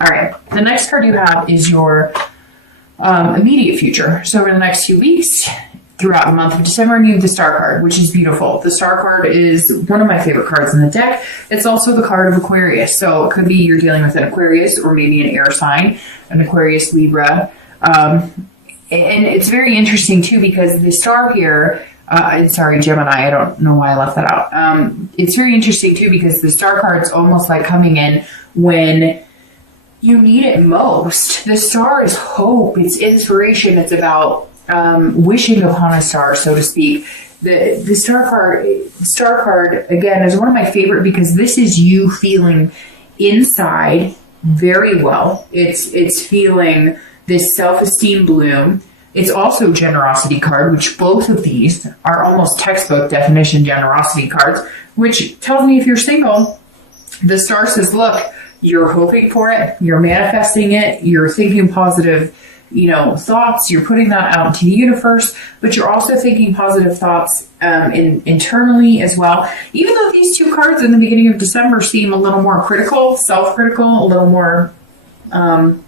All right. The next card you have is your immediate future. So over the next few weeks, throughout the month of December, you have the Star card, which is beautiful. The Star card is one of my favorite cards in the deck. It's also the card of Aquarius. So it could be you're dealing with an Aquarius or maybe an air sign, an Aquarius, Libra. And it's very interesting too because the Star here, sorry, Gemini, I don't know why I left that out. It's very interesting too because the Star card's almost like coming in when you need it most. The Star is hope, it's inspiration, it's about wishing upon a star, so to speak. The star card again is one of my favorite because this is you feeling inside very well. It's feeling this self-esteem bloom. It's also generosity card, which both of these are almost textbook definition generosity cards, which tells me if you're single, the Star says, look, you're hoping for it, you're manifesting it, you're thinking positive thoughts, you're putting that out into the universe, but you're also thinking positive thoughts internally as well. Even though these two cards in the beginning of December seem a little more critical, self-critical, a little more, the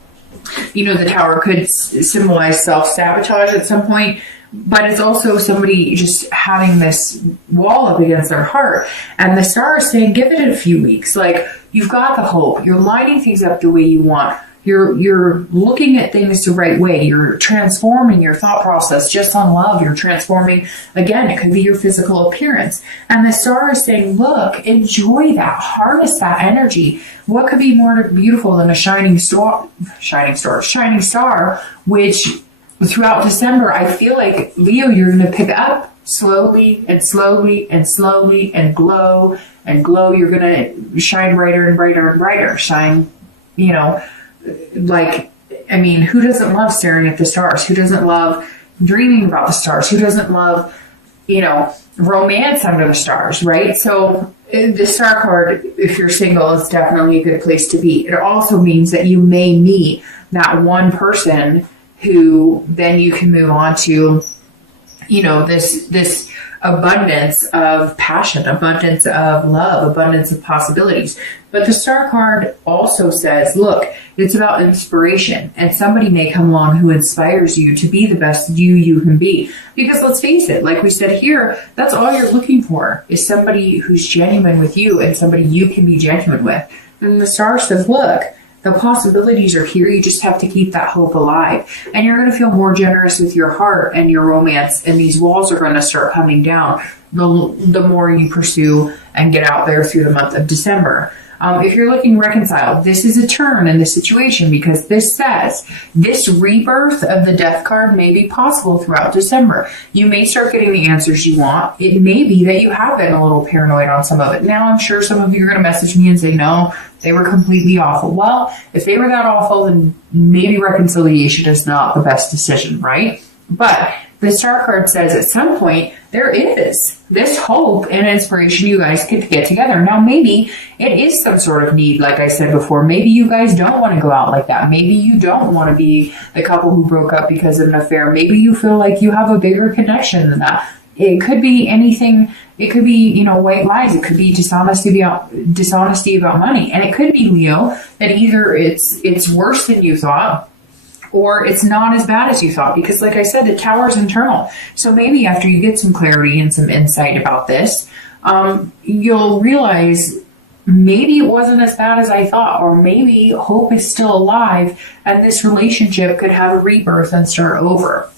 Tower could symbolize self-sabotage at some point, but it's also somebody just having this wall up against their heart. And the Star is saying, give it a few weeks. Like, you've got the hope. You're lining things up the way you want. You're looking at things the right way. You're transforming your thought process just on love. You're transforming, again, it could be your physical appearance. And the Star is saying, look, enjoy that, harness that energy. What could be more beautiful than a shining star, which throughout December, I feel like, Leo, you're going to pick up slowly and slowly and slowly and glow and glow. You're going to shine brighter and brighter and brighter. Shine, who doesn't love staring at the stars? Who doesn't love dreaming about the stars? Who doesn't love, romance under the stars, right? So the Star card, if you're single, is definitely a good place to be. It also means that you may meet that one person who then you can move on to, this abundance of passion, abundance of love, abundance of possibilities. But the Star card also says, look, it's about inspiration, and somebody may come along who inspires you to be the best you can be. Because let's face it, like we said here, that's all you're looking for is somebody who's genuine with you and somebody you can be genuine with. And the Star says, look, the possibilities are here. You just have to keep that hope alive. And you're going to feel more generous with your heart and your romance. And these walls are going to start coming down the more you pursue and get out there through the month of December. If you're looking reconciled, this is a turn in the situation because this says this rebirth of the Death card may be possible throughout December. You may start getting the answers you want. It may be that you have been a little paranoid on some of it. Now, I'm sure some of you are going to message me and say, no, they were completely awful. Well, if they were that awful, then maybe reconciliation is not the best decision, right? But the Star card says at some point there is this hope and inspiration you guys could get together. Now, maybe it is some sort of need, like I said before. Maybe you guys don't want to go out like that. Maybe you don't want to be the couple who broke up because of an affair. Maybe you feel like you have a bigger connection than that. It could be anything. It could be, white lies. It could be dishonesty about money. And it could be, Leo, that either it's worse than you thought, or it's not as bad as you thought, because like I said, the Tower's internal. So maybe after you get some clarity and some insight about this, you'll realize maybe it wasn't as bad as I thought, or maybe hope is still alive and this relationship could have a rebirth and start over.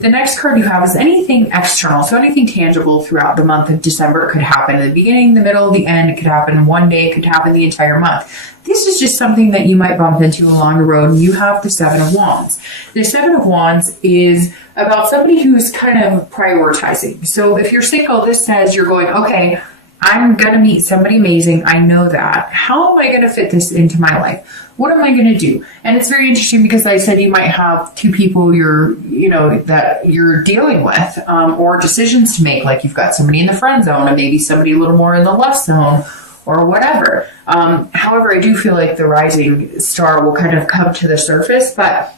The next card you have is anything external, so anything tangible throughout the month of December. It could happen in the beginning, the middle, the end. It could happen one day. It could happen the entire month. This is just something that you might bump into along the road. You have the Seven of Wands. The Seven of Wands is about somebody who's kind of prioritizing. So if you're single, this says you're going, okay, I'm going to meet somebody amazing. I know that. How am I going to fit this into my life? What am I going to do? And it's very interesting because I said you might have two people that you're dealing with, or decisions to make. Like you've got somebody in the friend zone and maybe somebody a little more in the lust zone or whatever. However, I do feel like the rising star will kind of come to the surface, but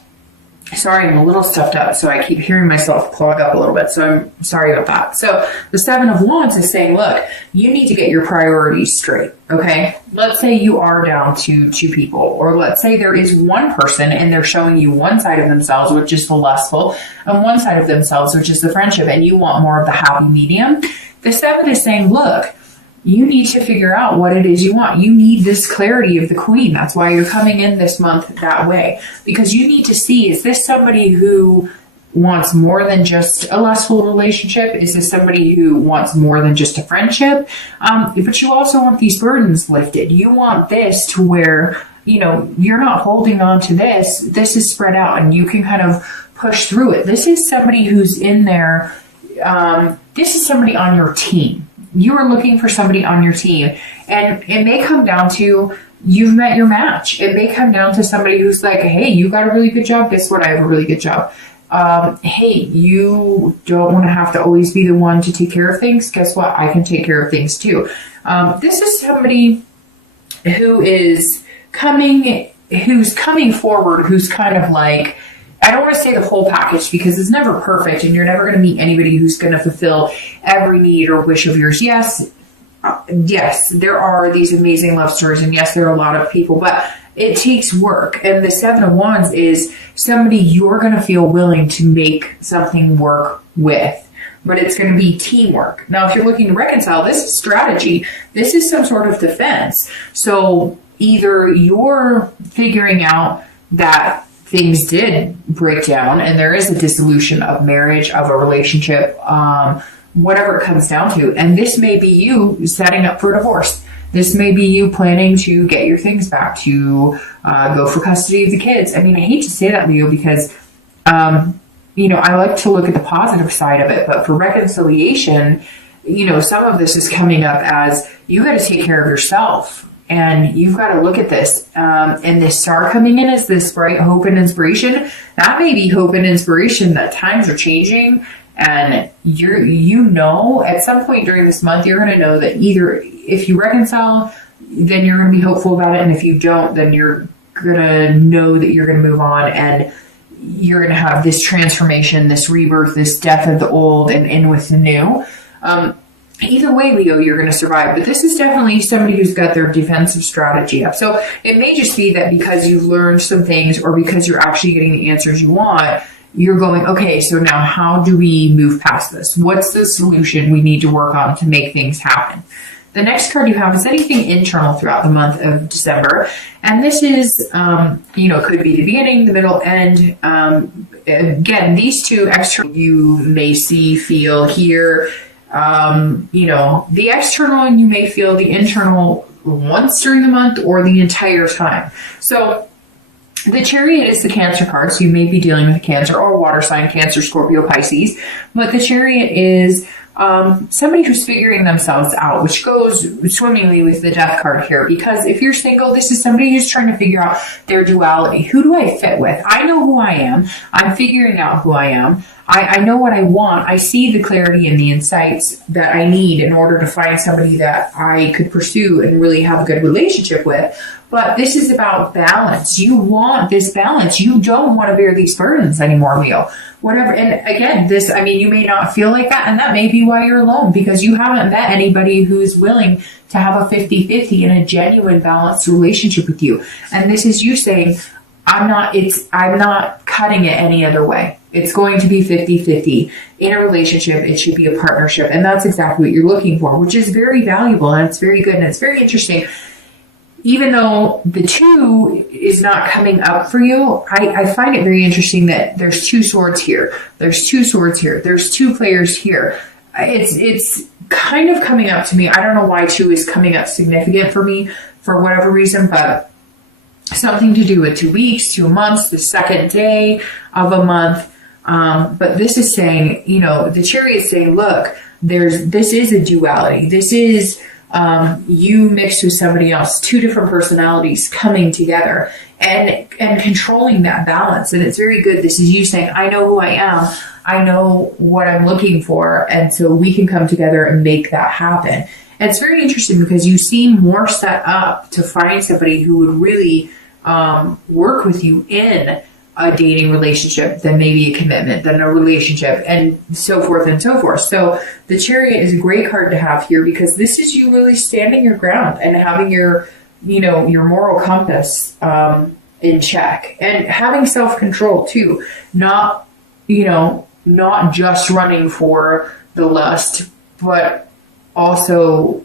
Sorry, I'm a little stuffed up, so I keep hearing myself clog up a little bit, so I'm sorry about that. So the Seven of Wands is saying, look, you need to get your priorities straight, okay? Let's say you are down to 2 people, or let's say there is one person and they're showing you one side of themselves, which is the lustful, and one side of themselves, which is the friendship, and you want more of the happy medium. The Seven is saying, look, you need to figure out what it is you want. You need this clarity of the Queen. That's why you're coming in this month that way. Because you need to see, is this somebody who wants more than just a lustful relationship? Is this somebody who wants more than just a friendship? But you also want these burdens lifted. You want this to where, you know, you're not holding on to this. This is spread out and you can kind of push through it. This is somebody who's in there. This is somebody on your team. You are looking for somebody on your team, and it may come down to you've met your match. It may come down to somebody who's like, hey, you got a really good job. Guess what? I have a really good job. Hey, you don't want to have to always be the one to take care of things. Guess what? I can take care of things too. This is somebody who is coming forward, who's kind of like, I don't want to say the whole package because it's never perfect and you're never going to meet anybody who's going to fulfill every need or wish of yours. Yes, there are these amazing love stories, and yes, there are a lot of people, but it takes work. And the Seven of Wands is somebody you're going to feel willing to make something work with, but it's going to be teamwork. Now, if you're looking to reconcile, this is strategy. This is some sort of defense. So either you're figuring out that things did break down and there is a dissolution of marriage, of a relationship, whatever it comes down to. And this may be you setting up for divorce. This may be you planning to get your things back, to go for custody of the kids. I mean, I hate to say that, Leo, because, you know, I like to look at the positive side of it. But for reconciliation, you know, some of this is coming up as you got to take care of yourself. And you've got to look at this. And this star coming in as this bright hope and inspiration. That may be hope and inspiration that times are changing. And you know, at some point during this month, you're going to know that either if you reconcile, then you're going to be hopeful about it. And if you don't, then you're going to know that you're going to move on and you're going to have this transformation, this rebirth, this death of the old and in with the new. Either way, Leo, you're going to survive. But this is definitely somebody who's got their defensive strategy up. So it may just be that because you've learned some things or because you're actually getting the answers you want, you're going, okay, so now how do we move past this? What's the solution we need to work on to make things happen? The next card you have is anything internal throughout the month of December. And this is, you know, could be the beginning, the middle, end. Again, these two external you may see, feel, hear. You know, the external and you may feel the internal once during the month or the entire time. So the Chariot is the Cancer card, so you may be dealing with Cancer or water sign, Cancer, Scorpio, Pisces. But the Chariot is somebody who's figuring themselves out, which goes swimmingly with the Death card here. Because if you're single, this is somebody who's trying to figure out their duality. Who do I fit with? I know who I am. I'm figuring out who I am. I know what I want. I see the clarity and the insights that I need in order to find somebody that I could pursue and really have a good relationship with. But this is about balance. You want this balance. You don't want to bear these burdens anymore, Leo. Whatever. And again, this, I mean, you may not feel like that. And that may be why you're alone, because you haven't met anybody who's willing to have a 50-50 in a genuine balanced relationship with you. And this is you saying, I'm not cutting it any other way. It's going to be 50-50. In a relationship, it should be a partnership. And that's exactly what you're looking for, which is very valuable and it's very good and it's very interesting. Even though the 2 is not coming up for you, I find it very interesting that there's 2 swords here. There's 2 swords here. There's 2 players here. It's kind of coming up to me. I don't know why 2 is coming up significant for me for whatever reason, but something to do with 2 weeks, 2 months, the second day of a month. But this is saying, you know, the Chariot is saying, look, this is a duality. This is you mixed with somebody else, 2 different personalities coming together and controlling that balance. And it's very good. This is you saying, I know who I am. I know what I'm looking for. And so we can come together and make that happen. And it's very interesting because you seem more set up to find somebody who would really work with you in a dating relationship, then maybe a commitment, then a relationship, and so forth and so forth. So the Chariot is a great card to have here because this is you really standing your ground and having your, your moral compass in check and having self-control too. Not just running for the lust, but also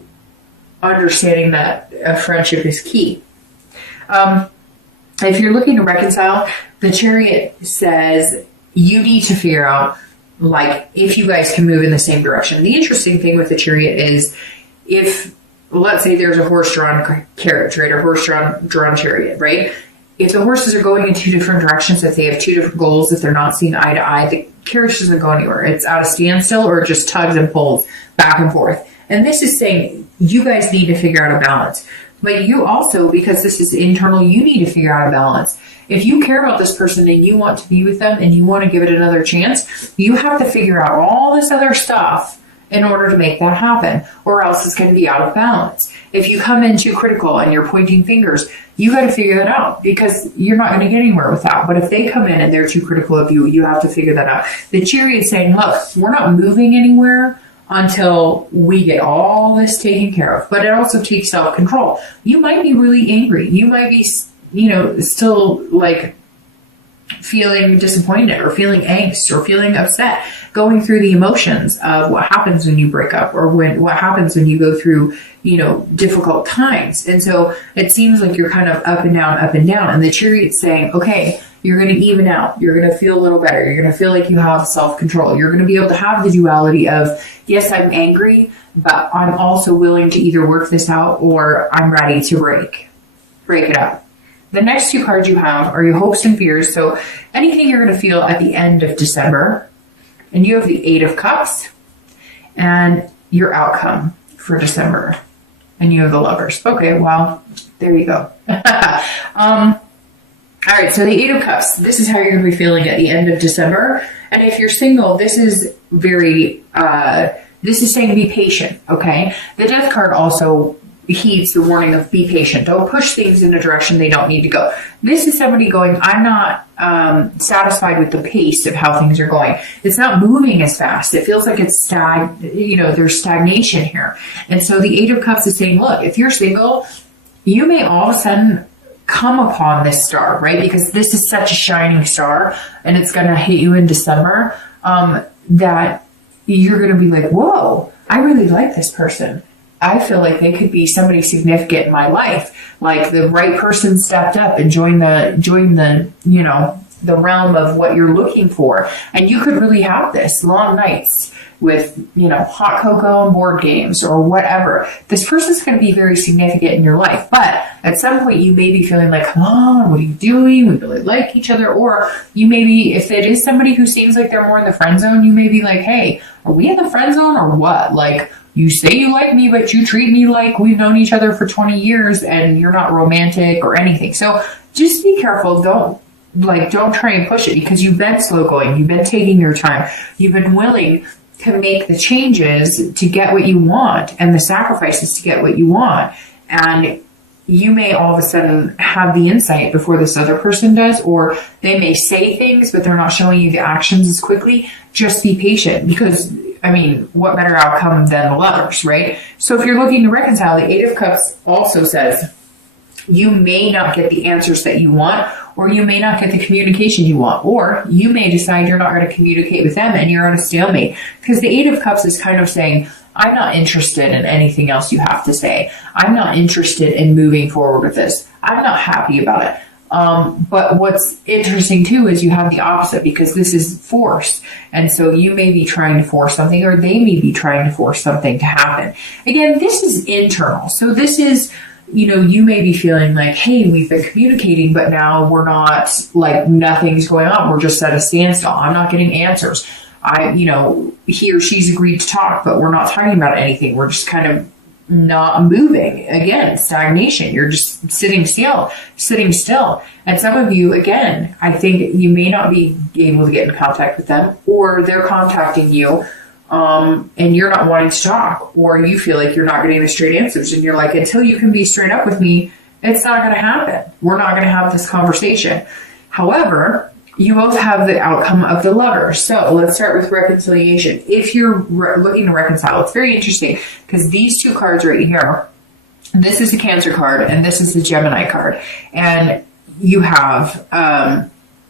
understanding that a friendship is key. If you're looking to reconcile, the Chariot says you need to figure out, like, if you guys can move in the same direction. The interesting thing with the Chariot is if, let's say there's a horse-drawn carriage, right? A horse-drawn chariot, right? If the horses are going in two different directions, if they have two different goals, if they're not seeing eye to eye, the carriage doesn't go anywhere. It's at a standstill or it just tugs and pulls back and forth. And this is saying you guys need to figure out a balance. But you also, because this is internal, you need to figure out a balance. If you care about this person and you want to be with them and you want to give it another chance, you have to figure out all this other stuff in order to make that happen, or else it's going to be out of balance. If you come in too critical and you're pointing fingers, you got to figure that out because you're not going to get anywhere with that. But if they come in and they're too critical of you, you have to figure that out. The Chariot is saying, look, we're not moving anywhere until we get all this taken care of. But it also takes self-control. You might be really angry. You might be, still like feeling disappointed or feeling angst or feeling upset, going through the emotions of what happens when you break up or what happens when you go through, difficult times. And so it seems like you're kind of up and down. And the Chariot's saying, okay, you're going to even out. You're going to feel a little better. You're going to feel like you have self-control. You're going to be able to have the duality of, yes, I'm angry, but I'm also willing to either work this out or I'm ready to break it up. The next two cards you have are your hopes and fears. So anything you're going to feel at the end of December. And you have the Eight of Cups and your outcome for December. And you have the Lovers. Okay, well, there you go. All right, so the Eight of Cups, this is how you're going to be feeling at the end of December. And if you're single, this is this is saying be patient, okay? The Death card also heeds the warning of be patient. Don't push things in a direction they don't need to go. This is somebody going, I'm not satisfied with the pace of how things are going. It's not moving as fast. It feels like it's there's stagnation here. And so the Eight of Cups is saying, look, if you're single, you may all of a sudden come upon this star, right? Because this is such a shining star and it's going to hit you in December, that you're going to be like, whoa, I really like this person. I feel like they could be somebody significant in my life. Like the right person stepped up and joined the realm of what you're looking for. And you could really have this long nights with, hot cocoa and board games or whatever. This person's going to be very significant in your life. But at some point you may be feeling like, come on, what are you doing? We really like each other. Or you may be, if it is somebody who seems like they're more in the friend zone, you may be like, hey, are we in the friend zone or what? Like, you say you like me, but you treat me like we've known each other for 20 years and you're not romantic or anything. So just be careful. Don't try and push it because you've been slow going. You've been taking your time. You've been willing to make the changes to get what you want and the sacrifices to get what you want. And you may all of a sudden have the insight before this other person does, or they may say things, but they're not showing you the actions as quickly. Just be patient because, what better outcome than the Lovers, right? So if you're looking to reconcile, the Eight of Cups also says you may not get the answers that you want, or you may not get the communication you want, or you may decide you're not going to communicate with them and you're on a stalemate. Because the Eight of Cups is kind of saying, I'm not interested in anything else you have to say. I'm not interested in moving forward with this. I'm not happy about it. But what's interesting too is you have the opposite because this is force. And so you may be trying to force something or they may be trying to force something to happen. Again, this is internal. So this is, you may be feeling like, hey, we've been communicating, but now we're not, like, nothing's going on. We're just at a standstill. I'm not getting answers. He or she's agreed to talk, but we're not talking about anything. We're just kind of not moving. Again, stagnation. You're just sitting still. And some of you, again, I think you may not be able to get in contact with them, or they're contacting you, and you're not wanting to talk, or you feel like you're not getting the straight answers, and you're like, until you can be straight up with me, it's not going to happen. We're not going to have this conversation. However, you both have the outcome of the lover. So let's start with reconciliation. If you're looking to reconcile, it's very interesting because these two cards right here, this is the Cancer card and this is the Gemini card. And you have,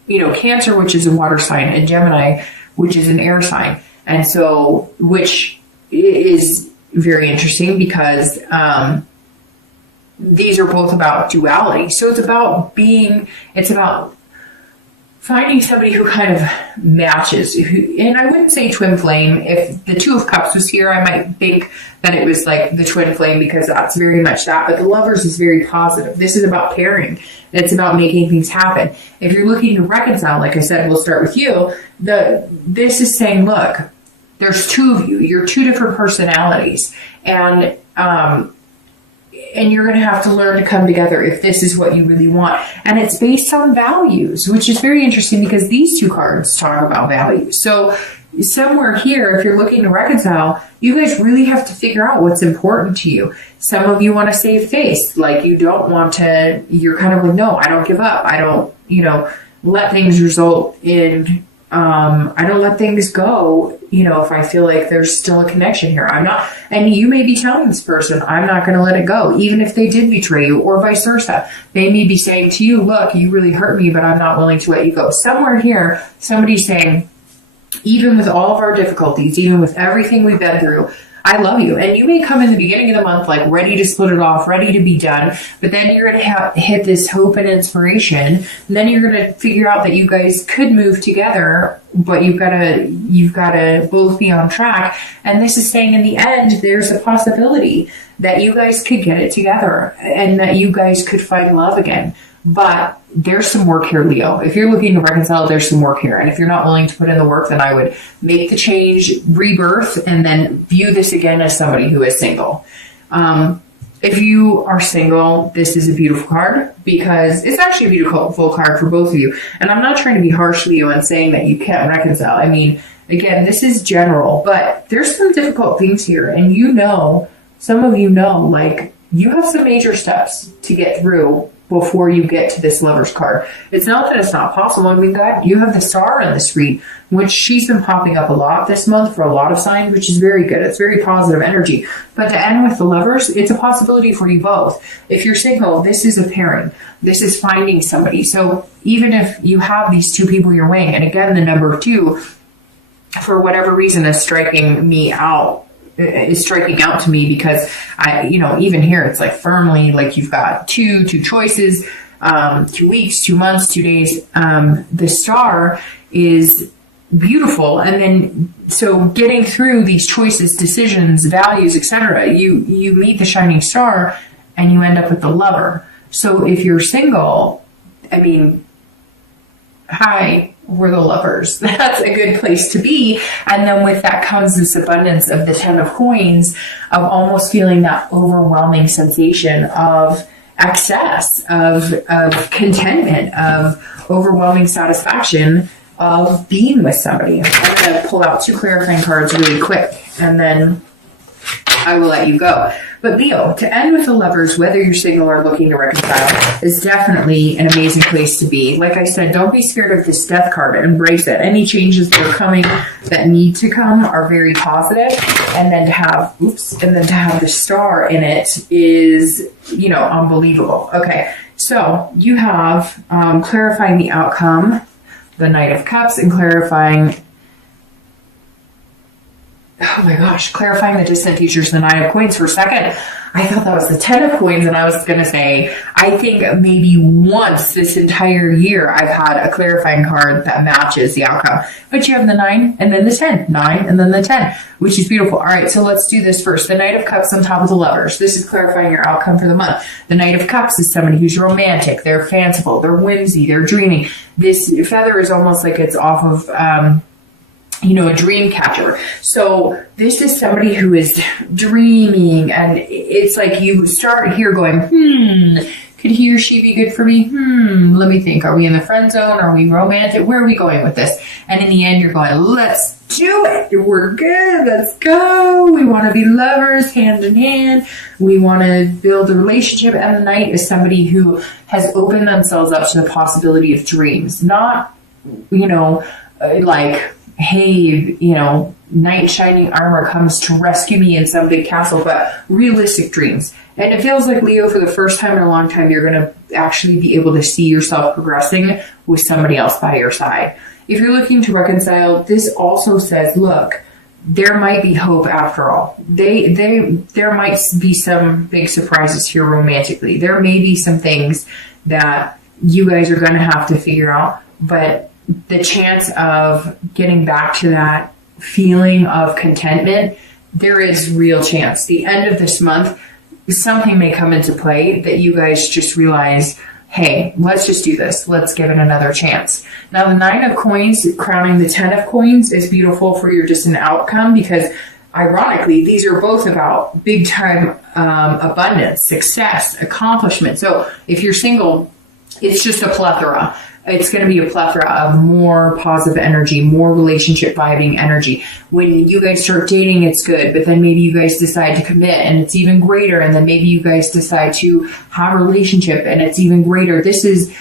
Cancer, which is a water sign, and Gemini, which is an air sign. And so, which is very interesting because these are both about duality. So it's about finding somebody who kind of matches. And I wouldn't say twin flame. If the Two of Cups was here, I might think that it was like the twin flame because that's very much that. But the Lovers is very positive. This is about pairing. It's about making things happen. If you're looking to reconcile, like I said, we'll start with you. This is saying, look, there's two of you. You're two different personalities. And you're going to have to learn to come together if this is what you really want. And it's based on values, which is very interesting because these two cards talk about values. So somewhere here, if you're looking to reconcile, you guys really have to figure out what's important to you. Some of you want to save face. Like you don't want to, you're kind of like, no, I don't give up. I don't, let things result in, I don't let things go, if I feel like there's still a connection here. I'm not, and you may be telling this person, I'm not going to let it go, even if they did betray you, or vice versa. They may be saying to you, look, you really hurt me, but I'm not willing to let you go. Somewhere here, somebody's saying, even with all of our difficulties, even with everything we've been through, I love you. And you may come in the beginning of the month like ready to split it off, ready to be done, but then you're going to hit this hope and inspiration. And then you're going to figure out that you guys could move together, but you've got to both be on track. And this is saying in the end, there's a possibility that you guys could get it together and that you guys could find love again. But there's some work here, Leo. If you're looking to reconcile, there's some work here. And if you're not willing to put in the work, then I would make the change, rebirth, and then view this again as somebody who is single. If you are single, this is a beautiful card because it's actually a beautiful card for both of you. And I'm not trying to be harsh, Leo, and saying that you can't reconcile. I mean, again, this is general, but there's some difficult things here. And some of you know, like, you have some major steps to get through before you get to this Lover's card. It's not that it's not possible. I mean, God, you have the Star in the street, which she's been popping up a lot this month for a lot of signs, which is very good. It's very positive energy. But to end with the Lovers, it's a possibility for you both. If you're single, this is a pairing. This is finding somebody. So even if you have these two people you're weighing, and again, the number 2, for whatever reason, is striking out to me because even here, it's like firmly, like you've got two choices, 2 weeks, 2 months, 2 days. The Star is beautiful. And then, so getting through these choices, decisions, values, etc., you meet the shining star and you end up with the Lover. So if you're single, I mean, hi, we're the Lovers. That's a good place to be. And then with that comes this abundance of the 10 of coins, of almost feeling that overwhelming sensation of excess, of contentment, of overwhelming satisfaction of being with somebody. I'm going to pull out 2 clarifying cards really quick, and then I will let you go. But Leo, to end with the Lovers, whether you're single or looking to reconcile, is definitely an amazing place to be. Like I said, don't be scared of this Death card. Embrace it. Any changes that are coming, that need to come, are very positive. And then to have the Star in it is, unbelievable. Okay, so you have clarifying the outcome, the Knight of Cups, and clarifying the distant futures, the 9 of coins. For a second, I thought that was the 10 of coins, and I was going to say, I think maybe once this entire year I've had a clarifying card that matches the outcome. But you have the 9 and then the 10, 9 and then the 10, which is beautiful. All right, so let's do this first. The Knight of Cups on top of the Lovers. This is clarifying your outcome for the month. The Knight of Cups is somebody who's romantic. They're fanciful. They're whimsy. They're dreaming. This feather is almost like it's off of a dream catcher. So this is somebody who is dreaming, and it's like you start here going, could he or she be good for me? Let me think. Are we in the friend zone? Are we romantic? Where are we going with this? And in the end, you're going, let's do it. We're good. Let's go. We want to be lovers, hand in hand. We want to build a relationship. And the Knight is somebody who has opened themselves up to the possibility of dreams, not like, hey, knight in shining armor comes to rescue me in some big castle, but realistic dreams. And it feels like, Leo, for the first time in a long time, you're going to actually be able to see yourself progressing with somebody else by your side. If you're looking to reconcile, this also says, look, there might be hope after all. There might be some big surprises here romantically. There may be some things that you guys are going to have to figure out, but the chance of getting back to that feeling of contentment, there is real chance. The end of this month, something may come into play that you guys just realize, hey, let's just do this. Let's give it another chance. Now, the 9 of coins crowning the 10 of coins is beautiful for your distant outcome, because ironically, these are both about big time abundance, success, accomplishment. So if you're single, it's just a plethora. It's going to be a plethora of more positive energy, more relationship vibing energy. When you guys start dating, it's good, but then maybe you guys decide to commit and it's even greater. And then maybe you guys decide to have a relationship and it's even greater. This is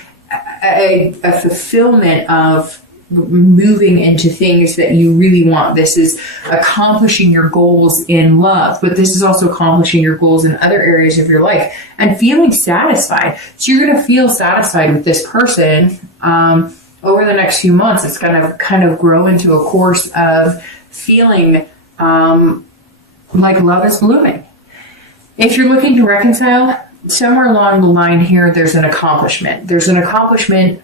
a fulfillment of moving into things that you really want. This is accomplishing your goals in love, but this is also accomplishing your goals in other areas of your life and feeling satisfied. So you're going to feel satisfied with this person over the next few months. It's going to kind of grow into a course of feeling like love is blooming. If you're looking to reconcile, somewhere along the line here, there's an accomplishment. There's an accomplishment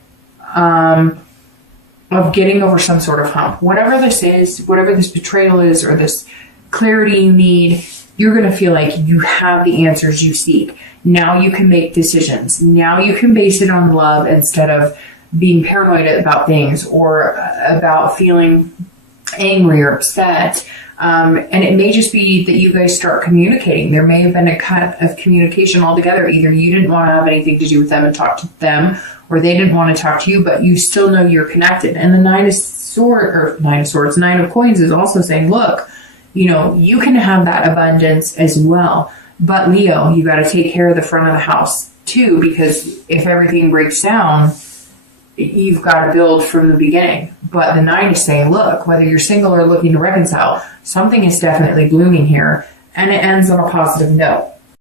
of getting over some sort of hump. Whatever this is, whatever this betrayal is, or this clarity you need, you're going to feel like you have the answers you seek. Now you can make decisions. Now you can base it on love instead of being paranoid about things or about feeling angry or upset. And it may just be that you guys start communicating. There may have been a cut of communication altogether. Either you didn't want to have anything to do with them and talk to them, or they didn't want to talk to you, but you still know you're connected. And the 9 of coins is also saying, look, you can have that abundance as well. But Leo, you got to take care of the front of the house too, because if everything breaks down, you've got to build from the beginning. But the 9 is saying, look, whether you're single or looking to reconcile, something is definitely blooming here. And it ends on a positive note.